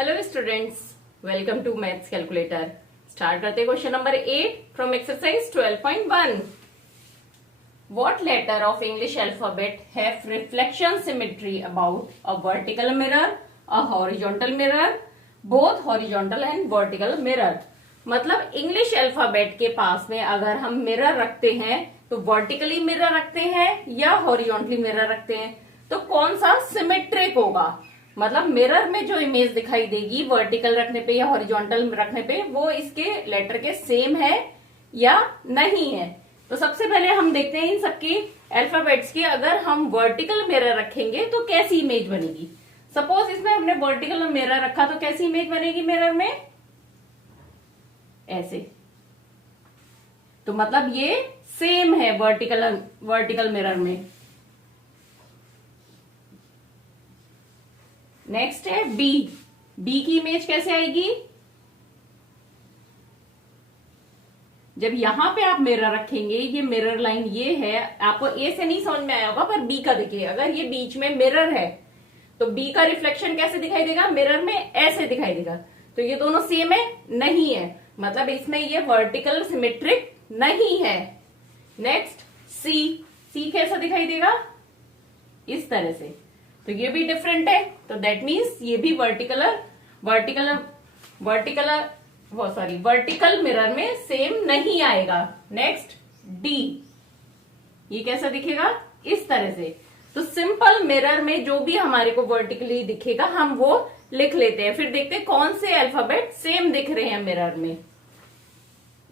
Hello students, welcome to maths calculator. Start करते question number 8 from exercise 12.1। What letter of English alphabet have reflection symmetry about a vertical mirror, a horizontal mirror, both horizontal and vertical mirror. मतलब English alphabet के पास में अगर हम mirror रखते हैं तो वर्टिकली मिरर रखते हैं या हॉरिजॉन्टली मिरर रखते हैं, तो कौन सा सिमेट्रिक होगा। मतलब मिरर में जो इमेज दिखाई देगी वर्टिकल रखने पे या हॉरिजॉन्टल रखने पे, वो इसके लेटर के सेम है या नहीं है। तो सबसे पहले हम देखते हैं इन सबकी अल्फाबेट्स की, अगर हम वर्टिकल मिरर रखेंगे तो कैसी इमेज बनेगी। सपोज इसमें हमने वर्टिकल मिरर रखा तो कैसी इमेज बनेगी मिरर में, ऐसे। तो मतलब ये सेम है वर्टिकल मिरर में। नेक्स्ट है बी। बी की इमेज कैसे आएगी, जब यहां पे आप मिरर रखेंगे, ये मिरर लाइन ये है, आपको ए से नहीं समझ में आया होगा पर बी का देखिए, अगर ये बीच में मिरर है तो बी का रिफ्लेक्शन कैसे दिखाई देगा, मिरर में ऐसे दिखाई देगा। तो ये दोनों सेम है, नहीं है, मतलब इसमें ये वर्टिकल सिमेट्रिक नहीं है। नेक्स्ट सी। सी कैसा दिखाई देगा, इस तरह से। तो ये भी डिफरेंट है, तो दैट मीन्स ये भी वर्टिकल मिरर में सेम नहीं आएगा। Next D. ये कैसा दिखेगा, इस तरह से। तो सिंपल मिरर में जो भी हमारे को वर्टिकली दिखेगा हम वो लिख लेते हैं, फिर देखते हैं कौन से अल्फाबेट सेम दिख रहे हैं मिरर में।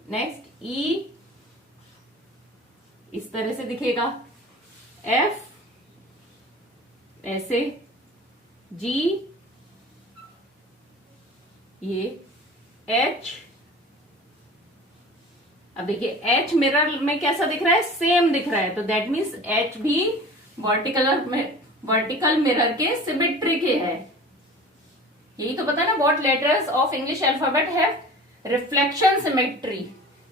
नेक्स्ट ई, इस तरह से दिखेगा। एफ ऐसे, जी, ये एच। अब देखिए एच मिरर में कैसा दिख रहा है, सेम दिख रहा है, तो दैट मीन्स एच भी वर्टिकल मिरर के सिमेट्री के है। यही तो पता है ना, what letters of English alphabet have reflection symmetry.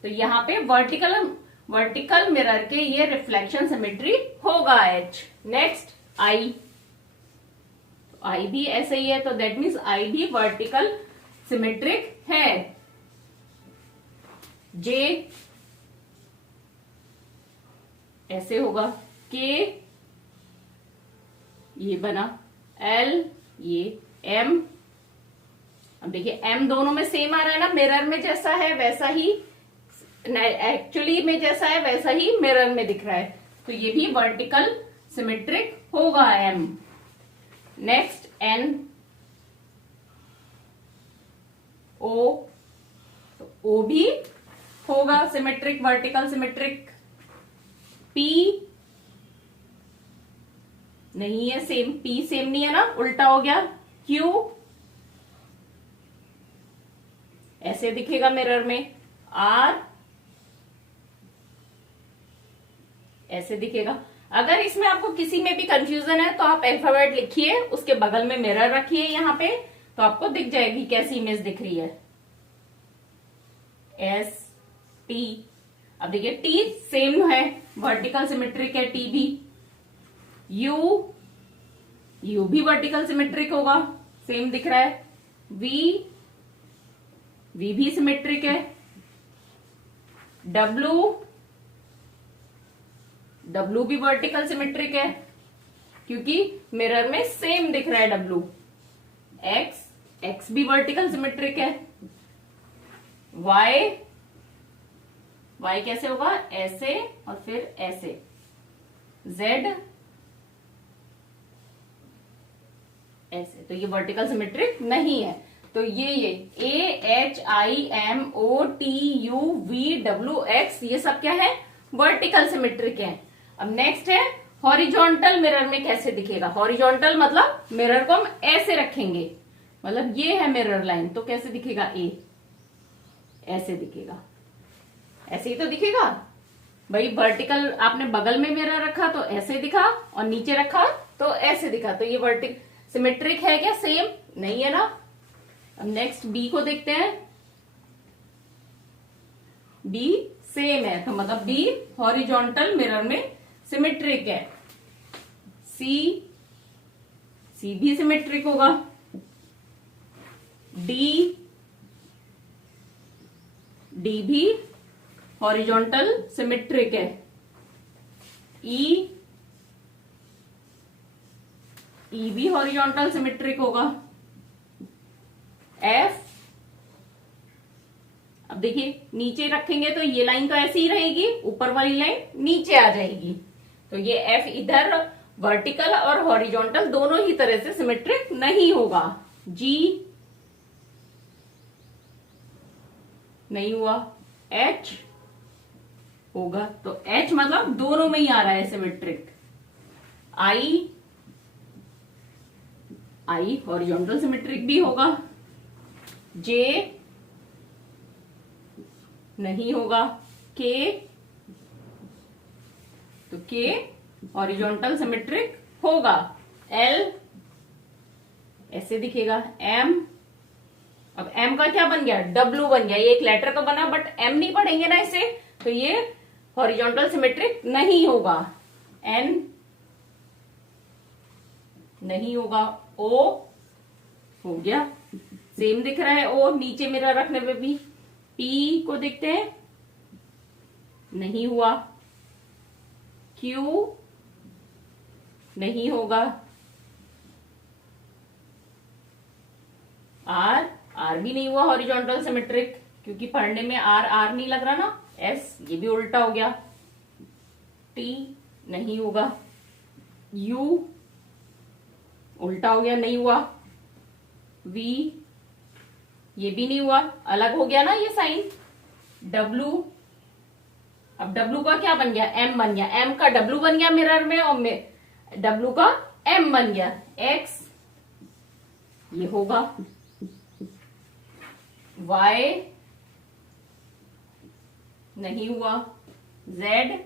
तो यहाँ पे वर्टिकल मिरर के ये रिफ्लेक्शन सिमेट्री होगा एच। Next I. आई भी ऐसे ही है, तो दैट मीन्स आई भी वर्टिकल सिमेट्रिक है। जे ऐसे होगा, के ये बना, एल, ये एम। अब देखिए एम दोनों में सेम आ रहा है ना, मिरर में जैसा है वैसा ही, एक्चुअली में जैसा है वैसा ही मिरर में दिख रहा है, तो ये भी वर्टिकल सिमेट्रिक होगा एम। नेक्स्ट एन, ओ, तो ओ भी होगा सिमेट्रिक, वर्टिकल सिमेट्रिक। पी नहीं है सेम, पी सेम नहीं है ना, उल्टा हो गया। क्यू ऐसे दिखेगा मिरर में। आर ऐसे दिखेगा। अगर इसमें आपको किसी में भी कंफ्यूजन है तो आप अल्फाबेट लिखिए, उसके बगल में मिरर रखिए यहाँ पे, तो आपको दिख जाएगी कैसी इमेज दिख रही है। S, T. अब देखिए टी सेम है, वर्टिकल सिमेट्रिक है टी भी। यू, यू भी वर्टिकल सिमेट्रिक होगा, सेम दिख रहा है। वी, वी भी सिमेट्रिक है। डब्लू, डब्लू भी वर्टिकल सिमेट्रिक है क्योंकि मिरर में सेम दिख रहा है डब्लू। एक्स, एक्स भी वर्टिकल सिमेट्रिक है। वाई, वाई कैसे होगा, ऐसे और फिर ऐसे। जेड ऐसे, तो ये वर्टिकल सिमेट्रिक नहीं है। तो ये A, H, I, M, O, T, U, V, W, X, ये सब क्या है, वर्टिकल सिमेट्रिक है। अब नेक्स्ट है हॉरिजॉन्टल मिरर में कैसे दिखेगा। हॉरिजॉन्टल मतलब मिरर को हम ऐसे रखेंगे, मतलब ये है मिरर लाइन, तो कैसे दिखेगा, ए ऐसे दिखेगा, ऐसे ही तो दिखेगा भाई। वर्टिकल आपने बगल में मिरर रखा तो ऐसे दिखा, और नीचे रखा तो ऐसे दिखा, तो ये वर्टिकल सिमेट्रिक है क्या, सेम नहीं है ना। अब नेक्स्ट बी को देखते हैं। बी सेम है, तो मतलब बी हॉरिजॉन्टल मिरर में सिमेट्रिक है। सी, सी भी सिमेट्रिक होगा। डी, डी भी हॉरिजॉन्टल सिमेट्रिक है। ई, ई भी हॉरिजॉन्टल सिमेट्रिक होगा। एफ, अब देखिए नीचे रखेंगे तो ये लाइन तो ऐसी ही रहेगी, ऊपर वाली लाइन नीचे आ जाएगी, तो ये एफ इधर वर्टिकल और हॉरिजॉन्टल दोनों ही तरह से सिमेट्रिक नहीं होगा। जी नहीं हुआ, एच होगा, तो एच मतलब दोनों में ही आ रहा है सिमेट्रिक। आई, आई हॉरिजॉन्टल सिमेट्रिक भी होगा। जे नहीं होगा। के, तो के हॉरिजॉन्टल सिमेट्रिक होगा। एल ऐसे दिखेगा। एम, अब एम का क्या बन गया, डब्ल्यू बन गया, ये एक लेटर तो बना बट एम नहीं पढ़ेंगे ना इसे, तो ये हॉरिजॉन्टल सिमेट्रिक नहीं होगा। एन नहीं होगा। ओ हो गया, सेम दिख रहा है ओ नीचे मिरर रखने पे भी। पी को देखते हैं, नहीं हुआ। क्यू नहीं होगा। आर, आर भी नहीं हुआ हॉरिजॉन्टल सिमेट्रिक, क्योंकि पढ़ने में आर आर नहीं लग रहा ना। एस, ये भी उल्टा हो गया। टी नहीं होगा। यू उल्टा हो गया, नहीं हुआ। वी ये भी नहीं हुआ, अलग हो गया ना ये साइन। डब्ल्यू, अब डब्ल्यू का क्या बन गया, एम बन गया, एम का डब्ल्यू बन गया मिरर में और डब्ल्यू का एम बन गया। एक्स ये होगा। वाई नहीं हुआ। जेड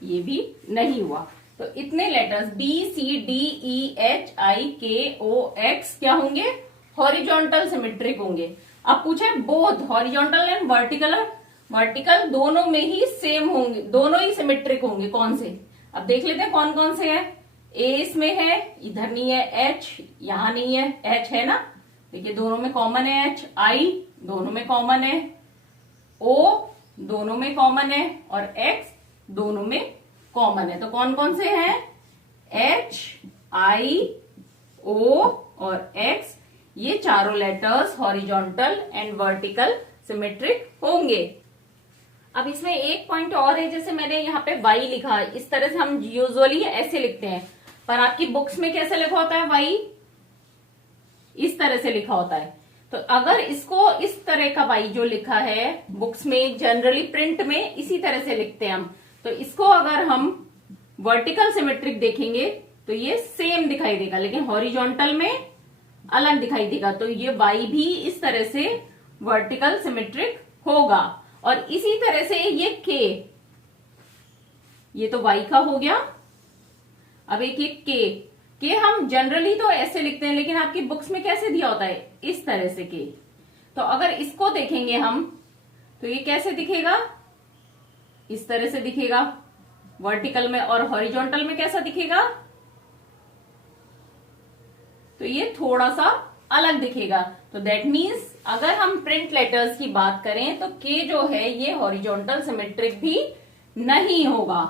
ये भी नहीं हुआ। तो इतने लेटर्स बी, सी, डी, ई, एच, आई, के, ओ, एक्स क्या होंगे, हॉरिजॉन्टल सिमेट्रिक होंगे। अब पूछे both horizontal and vertical, vertical दोनों में ही सेम होंगे, दोनों ही सिमेट्रिक होंगे। कौन से, अब देख लेते हैं कौन कौन से है। ए इसमें है, इधर नहीं है। एच यहां नहीं है, एच है ना, देखिए दोनों में कॉमन है। एच, आई दोनों में कॉमन है। ओ दोनों में कॉमन है और एक्स दोनों में कॉमन है। तो कौन कौन से हैं, एच, आई, ओ और एक्स, ये चारों letters horizontal and vertical symmetric होंगे। अब इसमें एक पॉइंट और है, जैसे मैंने यहाँ पे वाई लिखा, इस तरह से हम यूजुअली ऐसे लिखते हैं, पर आपकी बुक्स में कैसे लिखा होता है वाई, इस तरह से लिखा होता है। तो अगर इसको इस तरह का वाई जो लिखा है बुक्स में, जनरली प्रिंट में इसी तरह से लिखते हैं हम, तो इसको अगर हम वर्टिकल सिमेट्रिक देखेंगे तो ये सेम दिखाई देगा, लेकिन हॉरिजॉन्टल में अलग दिखाई देगा। तो ये वाई भी इस तरह से वर्टिकल सिमेट्रिक होगा। और इसी तरह से ये के, ये तो वाई का हो गया। अब एक के हम जनरली तो ऐसे लिखते हैं, लेकिन आपकी बुक्स में कैसे दिया होता है, इस तरह से के। तो अगर इसको देखेंगे हम तो ये कैसे दिखेगा, इस तरह से दिखेगा वर्टिकल में, और हॉरिजॉन्टल में कैसा दिखेगा, तो ये थोड़ा सा अलग दिखेगा। तो दैट मीन्स अगर हम प्रिंट लेटर्स की बात करें तो के जो है ये हॉरिजॉन्टल सिमेट्रिक भी नहीं होगा।